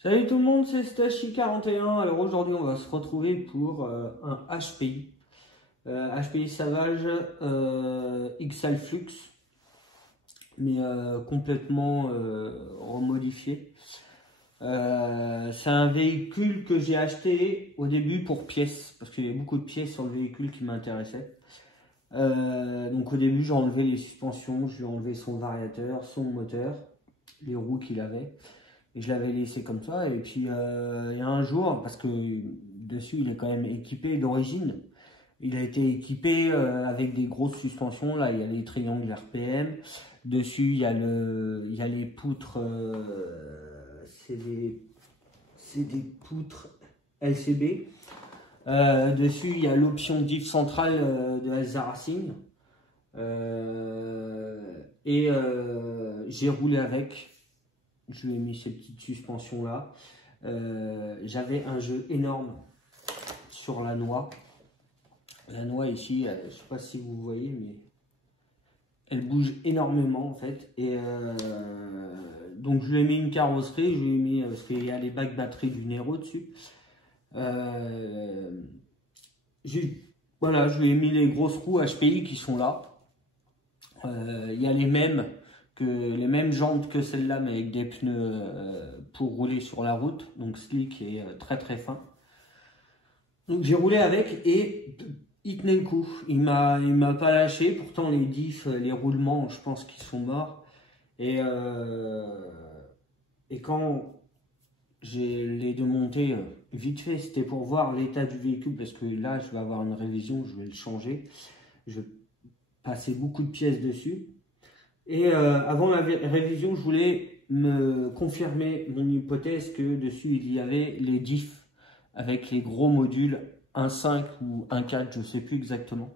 Salut tout le monde, c'est Stachi41. Alors aujourd'hui, on va se retrouver pour un HPI. HPI Savage XL Flux, mais complètement remodifié. C'est un véhicule que j'ai acheté au début pour pièces, parce qu'il y avait beaucoup de pièces sur le véhicule qui m'intéressaient. Donc au début, j'ai enlevé les suspensions, j'ai enlevé son variateur, son moteur, les roues qu'il avait. Et je l'avais laissé comme ça. Et puis il y a un jour, parce que dessus il est quand même équipé d'origine, il a été équipé avec des grosses suspensions. Là il y a les triangles RPM. Dessus il y a les poutres, c'est des poutres LCB. Dessus il y a l'option diff centrale de Elsa Racing. J'ai roulé avec. Je lui ai mis ces petites suspensions là. J'avais un jeu énorme sur la noix. La noix ici, je ne sais pas si vous voyez, mais elle bouge énormément en fait. Et donc je lui ai mis une carrosserie, je lui ai mis, parce qu'il y a les bacs batterie du Nero dessus. Voilà, je lui ai mis les grosses roues HPI qui sont là. Il y a les mêmes jantes que celle-là, mais avec des pneus pour rouler sur la route, donc slick et très très fin. Donc j'ai roulé avec et il tenait le coup. Il m'a pas lâché. Pourtant les diffs, les roulements, je pense qu'ils sont morts. Et quand j'ai les démontés vite fait, c'était pour voir l'état du véhicule, parce que là je vais avoir une révision, je vais le changer. Je vais passer beaucoup de pièces dessus. Et avant la révision, je voulais me confirmer mon hypothèse que dessus il y avait les diffs avec les gros modules 1.5 ou 1.4, je ne sais plus exactement.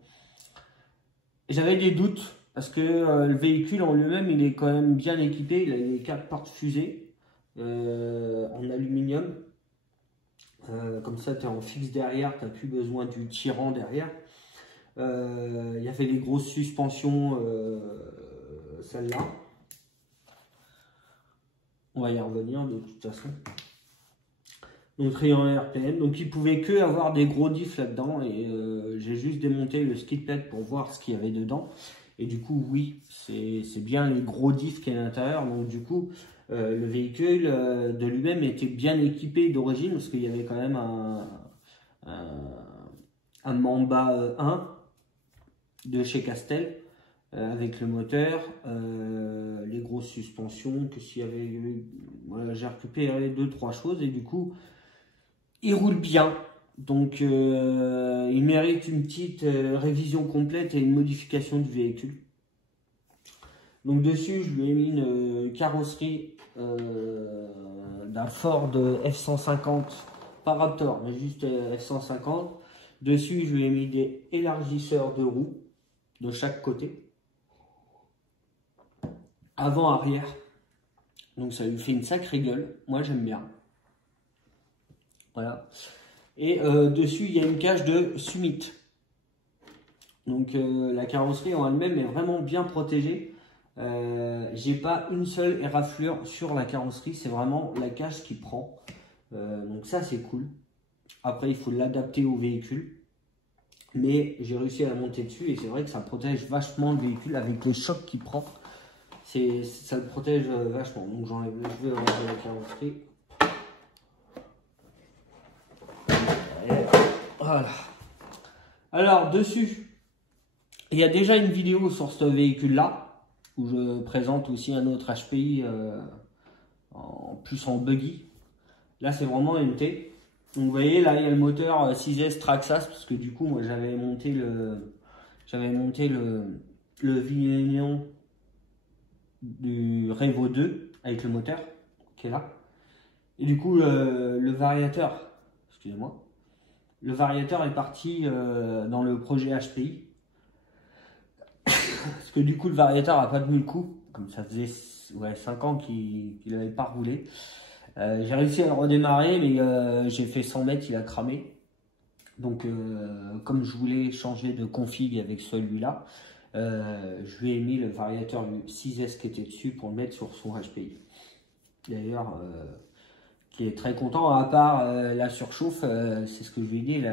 J'avais des doutes parce que le véhicule en lui-même, il est quand même bien équipé. Il a les 4 portes fusées en aluminium. Comme ça, tu es en fixe derrière, tu n'as plus besoin du tirant derrière. Il y avait les grosses suspensions, celle-là. On va y revenir de toute façon. Donc triangle RPM. Donc il pouvait que avoir des gros diffs là-dedans. Et j'ai juste démonté le skid plate pour voir ce qu'il y avait dedans. Et du coup, oui, c'est bien les gros diffs qui est à l'intérieur. Donc du coup, le véhicule de lui-même était bien équipé d'origine, parce qu'il y avait quand même un Mamba 1 de chez Castel. Avec le moteur, les grosses suspensions, que s'il y avait, voilà, j'ai récupéré 2-3 choses et du coup il roule bien. Donc il mérite une petite révision complète et une modification du véhicule. Donc dessus je lui ai mis une carrosserie d'un Ford F-150, pas Raptor mais juste F-150. Dessus je lui ai mis des élargisseurs de roues de chaque côté, avant-arrière, donc ça lui fait une sacrée gueule. Moi j'aime bien, voilà. Et dessus il y a une cage de Summit, donc la carrosserie en elle-même est vraiment bien protégée. J'ai pas une seule éraflure sur la carrosserie, c'est vraiment la cage qui prend, donc ça c'est cool. Après il faut l'adapter au véhicule, mais j'ai réussi à la monter dessus et c'est vrai que ça protège vachement le véhicule avec les chocs qu'il prend. Ça le protège vachement. Donc j'enlève le jeu de la carrosserie. Et voilà. Alors dessus, il y a déjà une vidéo sur ce véhicule là, où je présente aussi un autre HPI plus en buggy. Là c'est vraiment MT. Donc vous voyez là il y a le moteur 6S Traxxas, parce que du coup moi j'avais monté le Vinion du Revo 2 avec le moteur qui est là, et du coup le variateur, excusez-moi, le variateur est parti dans le projet HPI parce que du coup le variateur a pas tenu le coup, comme ça faisait 5 ans qu'il n'avait pas roulé. J'ai réussi à le redémarrer, mais j'ai fait 100 mètres, il a cramé. Donc comme je voulais changer de config avec celui-là, je lui ai mis le variateur 6S qui était dessus pour le mettre sur son HPI. D'ailleurs, qui est très content, à part la surchauffe, c'est ce que je lui ai dit,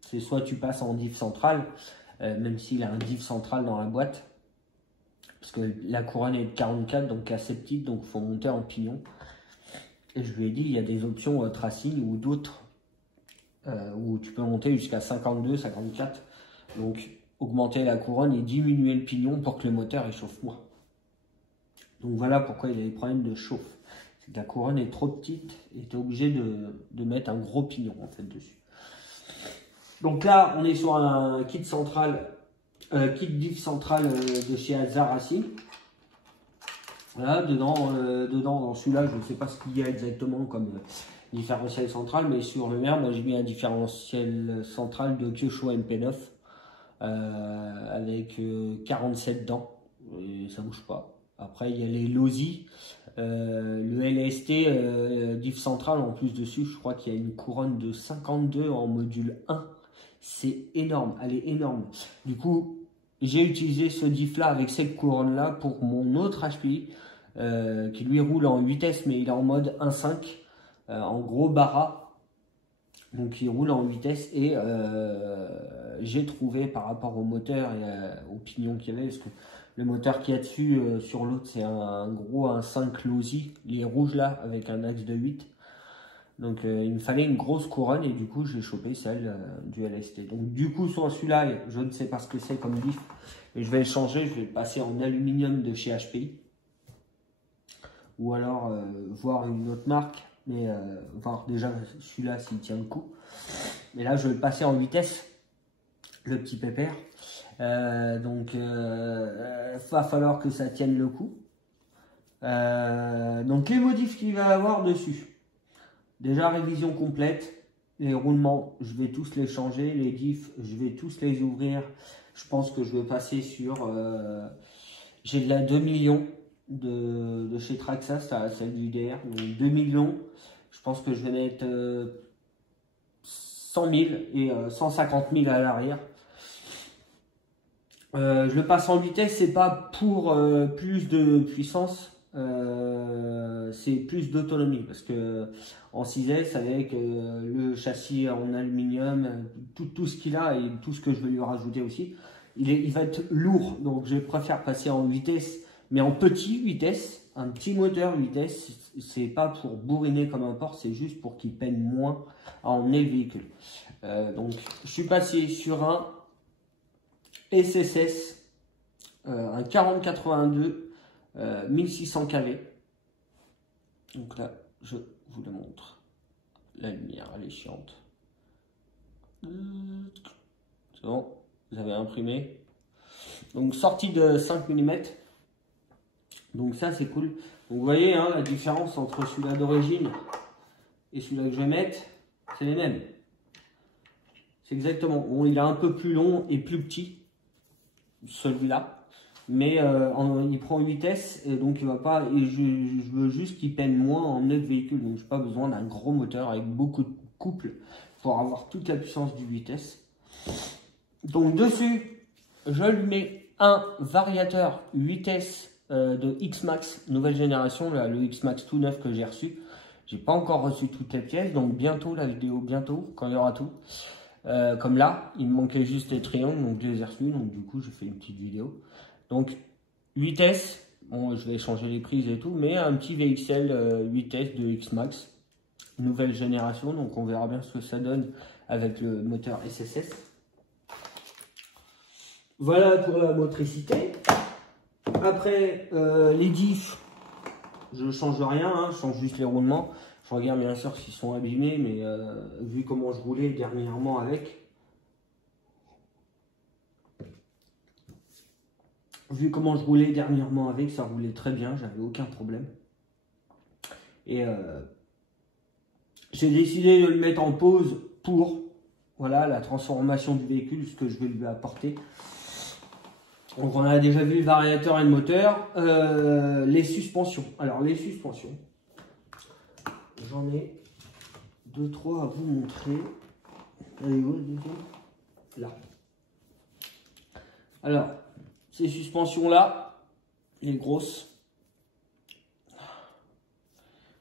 c'est soit tu passes en diff central, même s'il a un diff central dans la boîte, parce que la couronne est de 44, donc assez petite, donc il faut monter en pignon. Et je lui ai dit, il y a des options tracing ou d'autres, où tu peux monter jusqu'à 52, 54, donc augmenter la couronne et diminuer le pignon pour que le moteur échauffe moins. Donc voilà pourquoi il a des problèmes de chauffe. C'est que la couronne est trop petite et tu es obligé de mettre un gros pignon en fait dessus. Donc là, on est sur un kit central, kit diff central de chez Alza Racing. Voilà, dedans dans celui-là, je ne sais pas ce qu'il y a exactement comme différentiel central, mais sur le mien, moi j'ai mis un différentiel central de Kyosho MP9 avec 47 dents et ça bouge pas. Après, il y a les Losi, le LST diff central en plus dessus, je crois qu'il y a une couronne de 52 en module 1. C'est énorme, elle est énorme. Du coup, j'ai utilisé ce diff là avec cette couronne là pour mon autre HPI qui lui roule en 8S mais il est en mode 1.5 en gros bara. Donc il roule en 8S et j'ai trouvé par rapport au moteur et au pignon qu'il y avait, parce que le moteur qu'il y a dessus sur l'autre c'est un gros 1.5 Losi, il est rouge là avec un axe de 8. Donc il me fallait une grosse couronne et du coup j'ai chopé celle du LST. Donc du coup sur celui-là, je ne sais pas ce que c'est comme diff, mais je vais le changer, je vais le passer en aluminium de chez HPI. Ou alors voir une autre marque, mais voir déjà celui-là s'il tient le coup. Mais là je vais le passer en vitesse, le petit pépère. Donc va falloir que ça tienne le coup. Donc les modifs qu'il va avoir dessus. Déjà révision complète, les roulements je vais tous les changer, les diffs je vais tous les ouvrir. Je pense que je vais passer sur, j'ai de la 2 millions de chez Traxxas, celle du DR, donc 2 millions. Je pense que je vais mettre 100 000 et 150 000 à l'arrière. Je le passe en vitesse, c'est pas pour plus de puissance. C'est plus d'autonomie parce que en 6S avec le châssis en aluminium, tout ce qu'il a et tout ce que je vais lui rajouter aussi, il va être lourd, donc je préfère passer en vitesse, mais en petit vitesse, un petit moteur vitesse. C'est pas pour bourriner comme un Porsche, c'est juste pour qu'il peine moins à emmener le véhicule. Donc je suis passé sur un SSS, un 4082 1600 kV. Donc là, je vous le montre. La lumière, elle est chiante. C'est bon, vous avez imprimé. Donc sortie de 5 mm. Donc ça, c'est cool. Donc, vous voyez hein, la différence entre celui-là d'origine et celui-là que je vais mettre, c'est les mêmes. C'est exactement. Bon, il est un peu plus long et plus petit, celui-là. Mais il prend 8S et donc il va pas. Et je veux juste qu'il peine moins en neuf véhicule. Donc je n'ai pas besoin d'un gros moteur avec beaucoup de couple pour avoir toute la puissance du 8S. Donc dessus, je lui mets un variateur 8S de X-Max nouvelle génération, là, le X-Max tout neuf que j'ai reçu. J'ai pas encore reçu toutes les pièces, donc bientôt la vidéo, bientôt quand il y aura tout. Comme là, il me manquait juste les triangles, donc je les ai reçus, donc du coup je fais une petite vidéo. Donc 8S, bon, je vais changer les prises et tout, mais un petit VXL 8S de X-Max, nouvelle génération, donc on verra bien ce que ça donne avec le moteur SSS. Voilà pour la motricité. Après, les diffs, je change rien, hein, je change juste les roulements. Je regarde bien sûr s'ils sont abîmés, mais vu comment je roulais dernièrement avec, ça roulait très bien, j'avais aucun problème. Et j'ai décidé de le mettre en pause pour voilà, la transformation du véhicule, ce que je vais lui apporter. Donc on a déjà vu le variateur et le moteur. Les suspensions. Alors les suspensions, j'en ai 2-3 à vous montrer. Allez, où là. Alors, ces suspensions là, les grosses,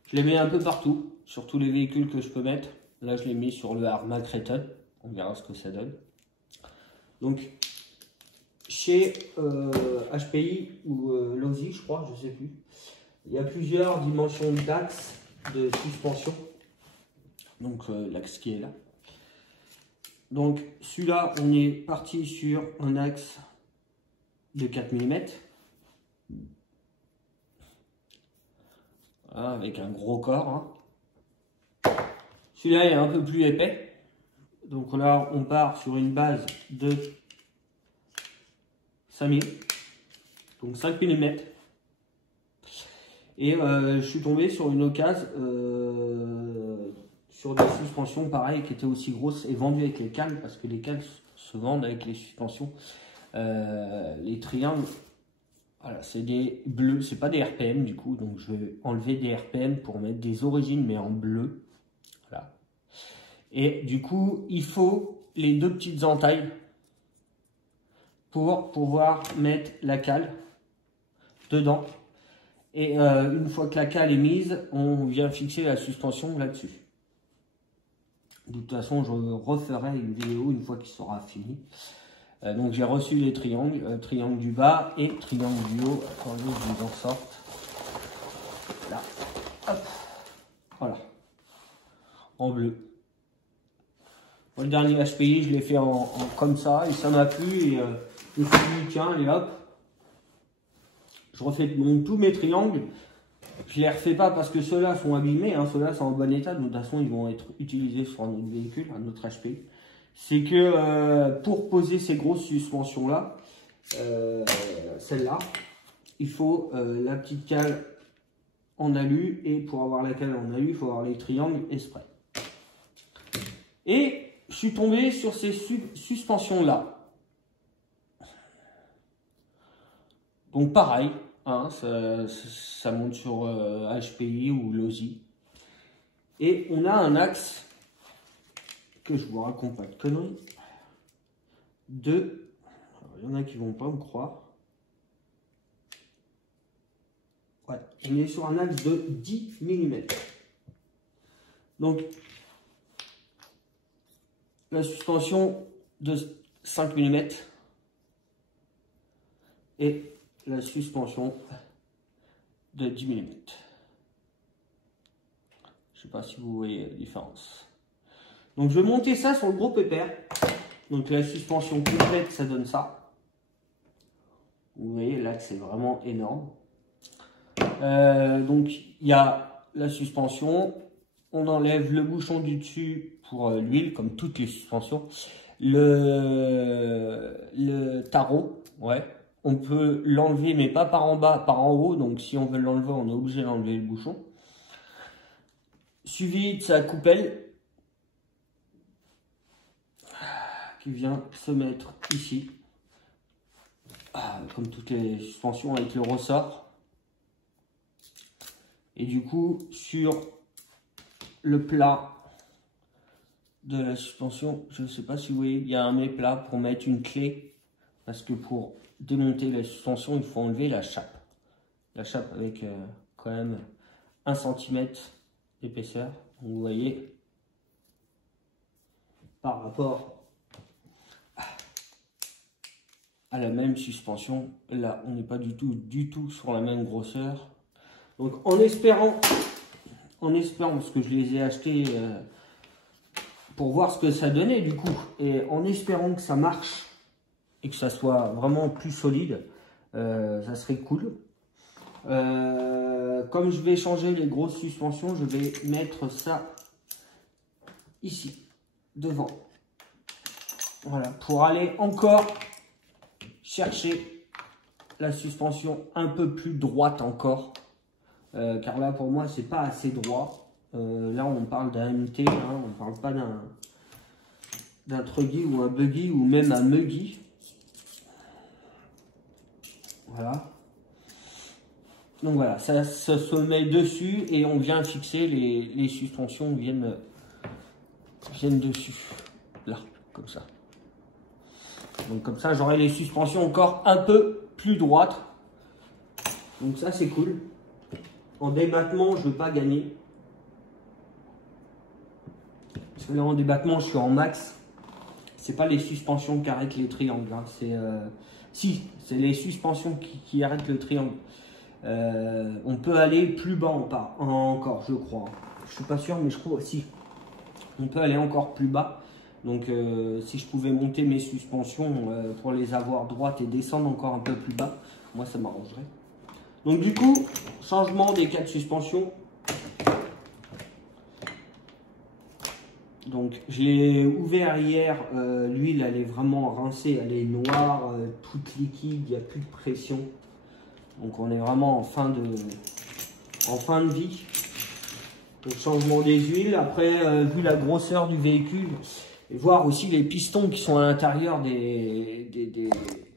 Je les mets un peu partout, sur tous les véhicules que je peux mettre. Là, je l'ai mis sur le Arma Creton. On verra ce que ça donne. Donc, chez HPI ou Losi, je crois, je sais plus. Il y a plusieurs dimensions d'axe de suspension. Donc, l'axe qui est là. Donc, celui-là, on est parti sur un axe de 4 mm. Voilà, avec un gros corps. Hein. Celui-là est un peu plus épais. Donc là, on part sur une base de 5000. Donc 5 mm. Et je suis tombé sur une occasion sur des suspensions pareilles qui étaient aussi grosses et vendues avec les cales, parce que les cales se vendent avec les suspensions. Les triangles, voilà, c'est des bleus, c'est pas des RPM du coup, donc je vais enlever des RPM pour mettre des origines mais en bleu. Voilà. Et du coup, il faut les deux petites entailles pour pouvoir mettre la cale dedans. Et une fois que la cale est mise, on vient fixer la suspension là-dessus. De toute façon, je referai une vidéo une fois qu'il sera fini. Donc j'ai reçu les triangles, triangle du bas et triangle du haut. Attendez, je vous en sorte. Là, hop, voilà, en bleu. Bon, le dernier HPI, je l'ai fait en comme ça et ça m'a plu. Et je me suis dit, tiens, allez hop, je refais donc tous mes triangles. Je les refais pas parce que ceux-là sont abîmés, hein, ceux-là sont en bon état, de toute façon ils vont être utilisés sur un autre véhicule, un autre HPI. C'est que pour poser ces grosses suspensions là, celle-là, il faut la petite cale en alu, et pour avoir la cale en alu, il faut avoir les triangles et spray. Et je suis tombé sur ces suspensions là. Donc pareil. Hein, ça monte sur HPI ou Losi. Et on a un axe, que je vous raconte pas de conneries, de... Il y en a qui vont pas me croire. Ouais, on est sur un axe de 10 mm. Donc, la suspension de 5 mm et la suspension de 10 mm. Je sais pas si vous voyez la différence. Donc je vais monter ça sur le gros pépère. Donc la suspension complète, ça donne ça. Vous voyez là que c'est vraiment énorme. Donc il y a la suspension. On enlève le bouchon du dessus pour l'huile, comme toutes les suspensions. Le tarot, ouais. On peut l'enlever, mais pas par en bas, par en haut. Donc, si on veut l'enlever, on est obligé d'enlever le bouchon. Suivi de sa coupelle, qui vient se mettre ici. Comme toutes les suspensions, avec le ressort. Et du coup, sur le plat de la suspension, je ne sais pas si vous voyez, il y a un méplat pour mettre une clé. Parce que pour démonter la suspension, il faut enlever la chape. La chape avec quand même 1 cm d'épaisseur. Vous voyez, par rapport à la même suspension, là, on n'est pas du tout sur la même grosseur. Donc, en espérant, parce que je les ai achetés pour voir ce que ça donnait du coup, et en espérant que ça marche, et que ça soit vraiment plus solide, ça serait cool. Comme je vais changer les grosses suspensions, je vais mettre ça ici, devant. Voilà, pour aller encore chercher la suspension un peu plus droite encore. Car là, pour moi, c'est pas assez droit. Là, on parle d'un MT, hein, on parle pas d'un truggy ou un buggy ou même un muggy. Voilà. Donc voilà, ça se met dessus et on vient fixer les suspensions viennent dessus. Là, comme ça. Donc comme ça, j'aurai les suspensions encore un peu plus droites. Donc ça, c'est cool. En débattement, je ne veux pas gagner. Parce que là, en débattement, je suis en max. C'est pas les suspensions qui arrêtent les triangles. Hein. Si, c'est les suspensions qui arrêtent le triangle. On peut aller plus bas encore, je crois. Je suis pas sûr, mais je crois aussi. On peut aller encore plus bas. Donc, si je pouvais monter mes suspensions pour les avoir droites et descendre encore un peu plus bas, moi, ça m'arrangerait. Donc, du coup, changement des 4 suspensions. Donc, je l'ai ouvert hier. L'huile, elle est vraiment rincée. Elle est noire, toute liquide. Il n'y a plus de pression. Donc, on est vraiment en fin de vie. Le changement des huiles. Après, vu la grosseur du véhicule, et voir aussi les pistons qui sont à l'intérieur des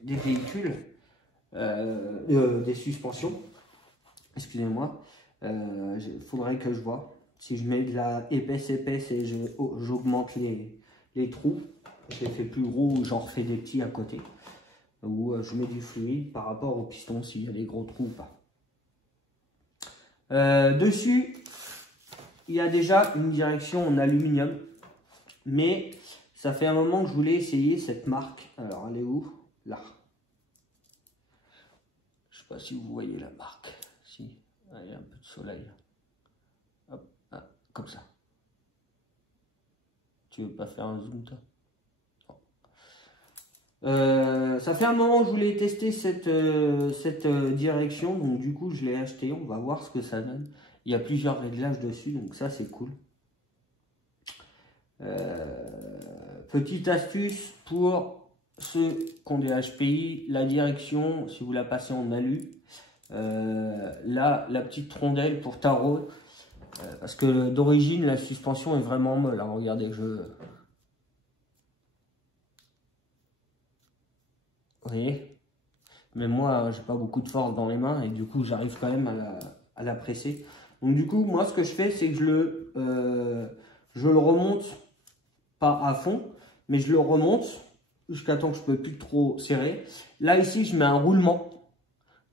véhicules, des suspensions. Excusez-moi. Il faudrait que je vois. Si je mets de la épaisse et j'augmente les trous, je les fais plus gros ou j'en refais des petits à côté. Ou je mets du fluide par rapport au piston s'il y a des gros trous ou pas. Dessus, il y a déjà une direction en aluminium. Mais ça fait un moment que je voulais essayer cette marque. Alors, elle est où? Là. Je ne sais pas si vous voyez la marque. Si, il y a un peu de soleil. Hop, ah, comme ça. Tu veux pas faire un zoom, toi? Ça fait un moment que je voulais tester cette direction. Donc, du coup, je l'ai acheté. On va voir ce que ça donne. Il y a plusieurs réglages dessus. Donc, ça, c'est cool. Petite astuce pour ceux qui ont des HPI, la direction, si vous la passez en alu, là, la petite rondelle pour tarot, parce que d'origine, la suspension est vraiment molle. Alors, regardez, vous voyez, mais moi, j'ai pas beaucoup de force dans les mains et du coup, j'arrive quand même à la presser. Donc, du coup, moi, ce que je fais, c'est que je le remonte pas à fond, mais je le remonte jusqu'à temps que je peux plus trop serrer. Là, ici, je mets un roulement.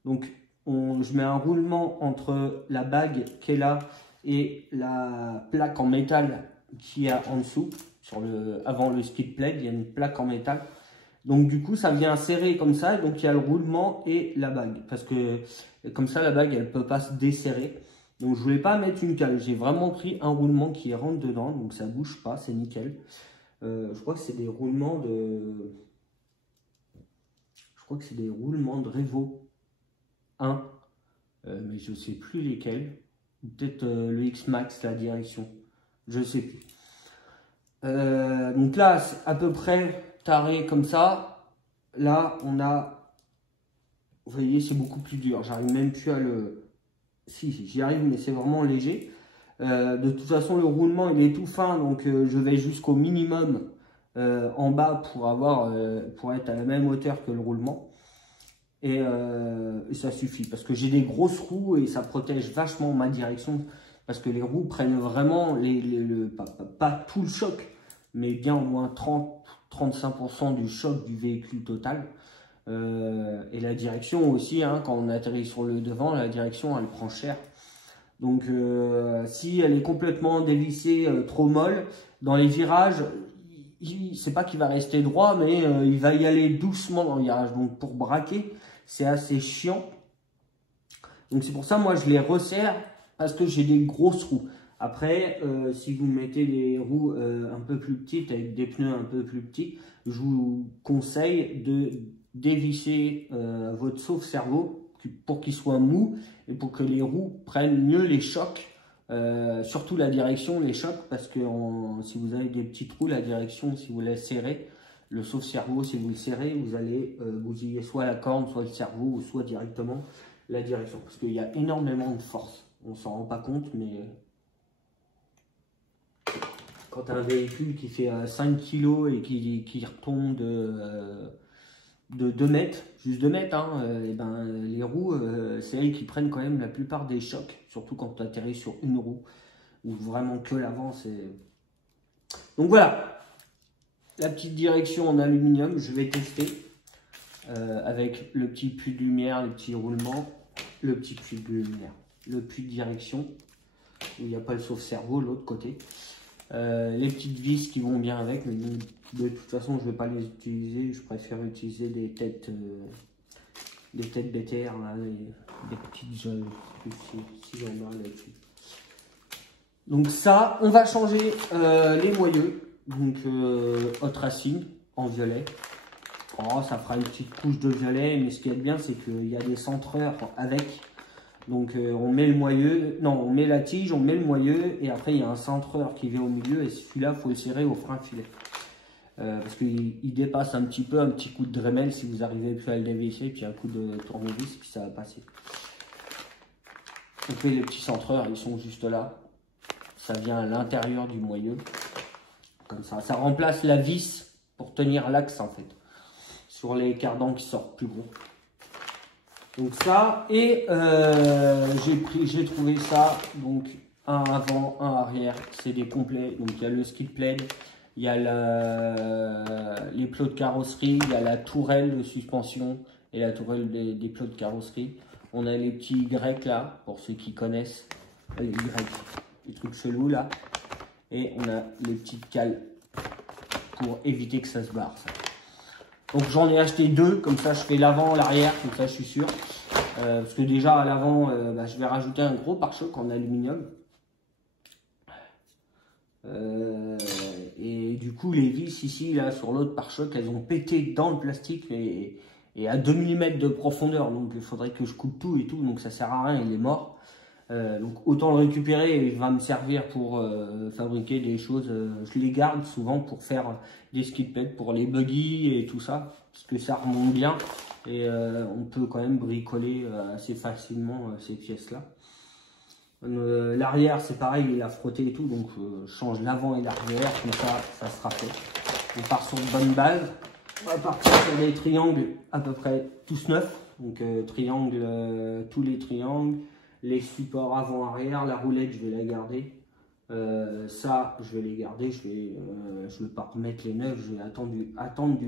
Donc, je mets un roulement entre la bague qui est là et la plaque en métal qui est en dessous. Avant le speed plate, il y a une plaque en métal. Donc, du coup, ça vient serrer comme ça. Et donc, il y a le roulement et la bague. Parce que comme ça, la bague, elle ne peut pas se desserrer. Donc, je ne voulais pas mettre une cale. J'ai vraiment pris un roulement qui rentre dedans. Donc, ça ne bouge pas. C'est nickel. Je crois que c'est des roulements de... Je crois que c'est des roulements de Revo 1. Mais je ne sais plus lesquels. Peut-être le X-Max, la direction. Je ne sais plus. Donc là, c'est à peu près taré comme ça. Là, on a... Vous voyez, c'est beaucoup plus dur. J'arrive même plus à le... Si, j'y arrive, mais c'est vraiment léger. De toute façon, le roulement, il est tout fin. Donc, je vais jusqu'au minimum en bas pour être à la même hauteur que le roulement. Et ça suffit. Parce que j'ai des grosses roues et ça protège vachement ma direction. Parce que les roues prennent vraiment, pas tout le choc, mais bien au moins 30-35% du choc du véhicule total. Et la direction aussi, hein, quand on atterrit sur le devant, la direction elle prend cher. Donc si elle est complètement dévissée, trop molle, dans les virages, c'est pas qu'il va rester droit, mais il va y aller doucement dans le virage. Donc pour braquer, c'est assez chiant. Donc c'est pour ça, moi je les resserre parce que j'ai des grosses roues. Après, si vous mettez des roues un peu plus petites, avec des pneus un peu plus petits, je vous conseille de dévisser votre sauve-cerveau pour qu'il soit mou et pour que les roues prennent mieux les chocs, surtout la direction, les chocs, parce que si vous avez des petites roues, la direction, si vous la serrez, le sauve-cerveau, si vous le serrez, vous allez bousiller soit la corne, soit le cerveau, ou soit directement la direction, parce qu'il y a énormément de force. On s'en rend pas compte, mais quand tu as un véhicule qui fait 5 kg et qui retombe de 2 mètres, juste 2 mètres, hein, et ben, les roues, c'est elles qui prennent quand même la plupart des chocs, surtout quand tu atterris sur une roue, ou vraiment que l'avant. Donc voilà, la petite direction en aluminium, je vais tester avec le petit puits de lumière, le petit roulement, le petit puits de lumière. le puits de direction, où il n'y a pas le sauve-cerveau, l'autre côté. Les petites vis qui vont bien avec, mais de toute façon, je ne vais pas les utiliser. Je préfère utiliser des têtes BTR, là, des petites, je ne sais plus si j'en ai là-dessus. Donc ça, on va changer les moyeux. Donc Hot Racing en violet. Oh, ça fera une petite couche de violet, mais ce qui est bien, c'est qu'il y a des centreurs avec. Donc on met le moyeu, non, on met la tige, on met le moyeu, et après il y a un centreur qui vient au milieu, et celui-là, il faut le serrer au frein filet. Parce qu'il dépasse un petit peu, un petit coup de Dremel si vous n'arrivez plus à le dévisser, puis un coup de tournevis, puis ça va passer. Donc les petits centreurs, ils sont juste là. Ça vient à l'intérieur du moyeu. Comme ça. Ça remplace la vis pour tenir l'axe en fait. Sur les cardans qui sortent plus gros. Donc ça, et j'ai trouvé ça, donc un avant, un arrière, c'est des complets. Donc il y a le skid plate, il y a les plots de carrosserie, il y a la tourelle de suspension et la tourelle des plots de carrosserie. On a les petits Y là, pour ceux qui connaissent, les Y, les trucs chelous là. Et on a les petites cales pour éviter que ça se barre. Ça. Donc j'en ai acheté deux, comme ça je fais l'avant, l'arrière, comme ça je suis sûr. Parce que déjà à l'avant, je vais rajouter un gros pare-choc en aluminium. Et du coup les vis ici, là sur l'autre pare-choc, elles ont pété dans le plastique et à 2 mm de profondeur. Donc il faudrait que je coupe tout et tout, donc ça sert à rien, il est mort. Donc autant le récupérer et il va me servir pour fabriquer des choses. Je les garde souvent pour faire des skid plates pour les buggy et tout ça, parce que ça remonte bien et on peut quand même bricoler assez facilement ces pièces là. L'arrière c'est pareil, il a frotté et tout, donc je change l'avant et l'arrière, comme ça sera fait. On part sur de bonnes bases. On va partir sur des triangles à peu près tous neufs, donc tous les triangles. Les supports avant-arrière, la roulette, je vais la garder. Ça, je vais les garder. Je vais pas remettre les neufs. Je vais attendre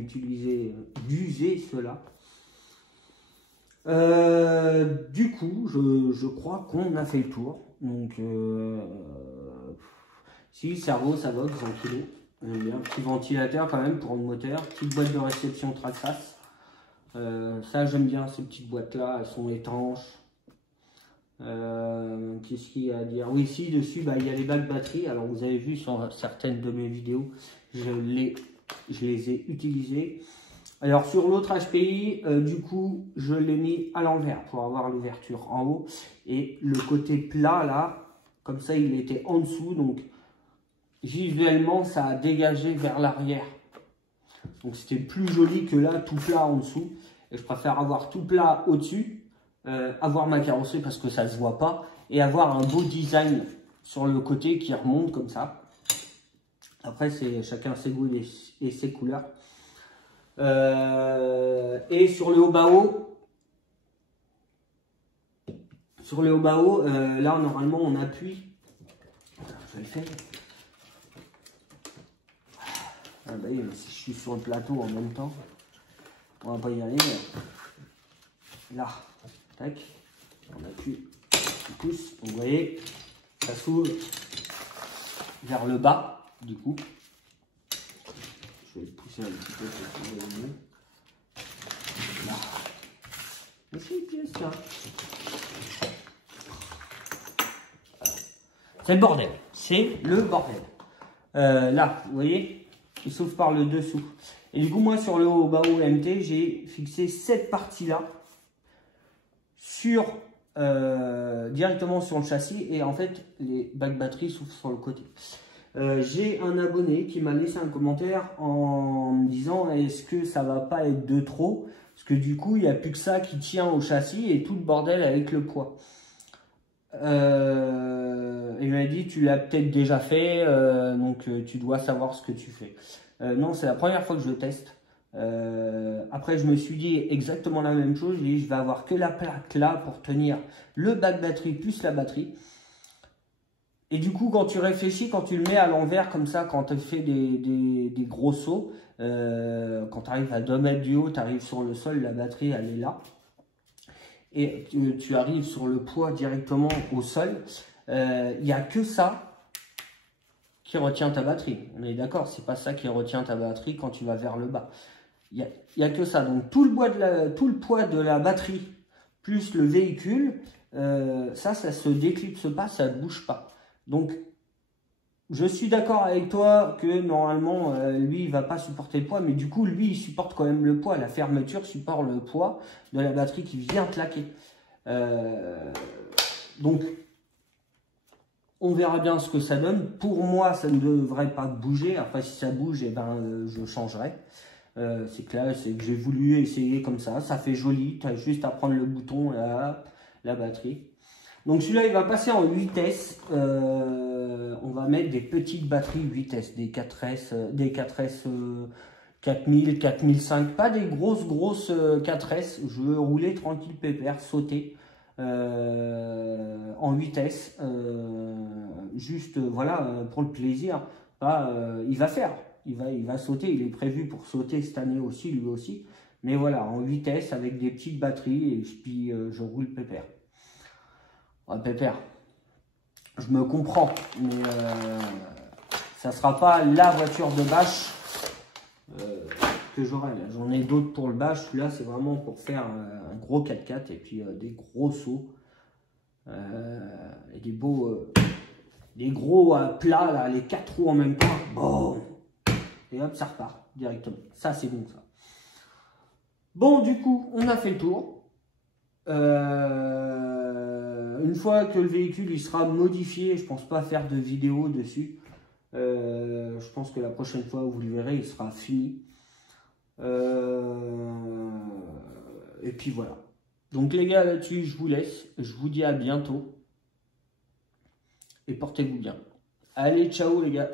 d'user cela. Du coup, je crois qu'on a fait le tour. Donc, si le cerveau, ça va, tranquille. Un petit ventilateur quand même pour le moteur. Petite boîte de réception Traxxas. Ça, j'aime bien ces petites boîtes-là. Elles sont étanches. Qu'est-ce qu'il y a à dire? Oui, ici dessus il y a les bacs batterie. Alors vous avez vu sur certaines de mes vidéos, je les ai utilisées. Alors sur l'autre HPI, du coup je l'ai mis à l'envers pour avoir l'ouverture en haut et le côté plat là, comme ça il était en dessous, donc visuellement ça a dégagé vers l'arrière. Donc c'était plus joli que là tout plat en dessous, et je préfère avoir tout plat au-dessus. Avoir ma carrosserie parce que ça se voit pas, et avoir un beau design sur le côté qui remonte comme ça. Après c'est chacun ses goûts et ses couleurs. Et sur le haut là normalement on appuie. Je vais le faire. Ah bah oui, si je suis sur le plateau en même temps, on va pas y aller. Mais... là. Tac, on appuie, on pousse, donc vous voyez, ça s'ouvre vers le bas, du coup. Je vais le pousser un petit peu pour que vous voyez mieux. Là. C'est le bordel, c'est le bordel. Là, vous voyez, il s'ouvre par le dessous. Et du coup, moi, sur le Haut-Bao MT, j'ai fixé cette partie-là directement sur le châssis, et en fait les bacs batterie s'ouvrent sur le côté. J'ai un abonné qui m'a laissé un commentaire en me disant est-ce que ça va pas être de trop, parce que du coup il n'y a plus que ça qui tient au châssis et tout le bordel avec le poids. Il m'a dit tu l'as peut-être déjà fait, donc tu dois savoir ce que tu fais. Non, c'est la première fois que je le teste. Après je me suis dit exactement la même chose, je vais avoir que la plaque là pour tenir le bac batterie plus la batterie. Et du coup quand tu réfléchis, quand tu le mets à l'envers comme ça, quand tu fais des gros sauts, quand tu arrives à 2 mètres du haut, tu arrives sur le sol, la batterie elle est là. et tu arrives sur le poids directement au sol, il n'y a que ça qui retient ta batterie. On est d'accord, c'est pas ça qui retient ta batterie quand tu vas vers le bas. Il n'y a que ça. Donc tout le poids de la batterie plus le véhicule, ça se déclipse pas, ça ne bouge pas. Donc je suis d'accord avec toi que normalement lui il va pas supporter le poids, mais du coup lui il supporte quand même le poids. La fermeture supporte le poids de la batterie qui vient claquer. Donc on verra bien ce que ça donne. Pour moi ça ne devrait pas bouger. Après si ça bouge, eh ben, je changerai. C'est clair, c'est que j'ai voulu essayer comme ça. Ça fait joli, tu as juste à prendre le bouton, la batterie. Donc celui-là, il va passer en 8S. On va mettre des petites batteries 8S, des 4S, des 4S 4000, 4005. Pas des grosses 4S. Je veux rouler tranquille, pépère, sauter en 8S. Juste, voilà, pour le plaisir. Pas, il va faire. Il va sauter, il est prévu pour sauter cette année aussi, lui aussi. Mais voilà, en 8S avec des petites batteries et puis je roule pépère. Ouais, pépère, je me comprends, mais ça ne sera pas la voiture de bâche que j'aurai. J'en ai d'autres pour le bâche, celui-là c'est vraiment pour faire un gros 4x4 et puis des gros sauts. Et des beaux, des gros plats, là, les 4 roues en même temps. Bon. Et hop, ça repart directement. Ça, c'est bon, ça. Bon, du coup, on a fait le tour. Une fois que le véhicule il sera modifié, je pense pas faire de vidéo dessus. Je pense que la prochaine fois, vous le verrez, il sera fini. Et puis voilà. Donc les gars, là-dessus, je vous laisse. Je vous dis à bientôt. Et portez-vous bien. Allez, ciao les gars.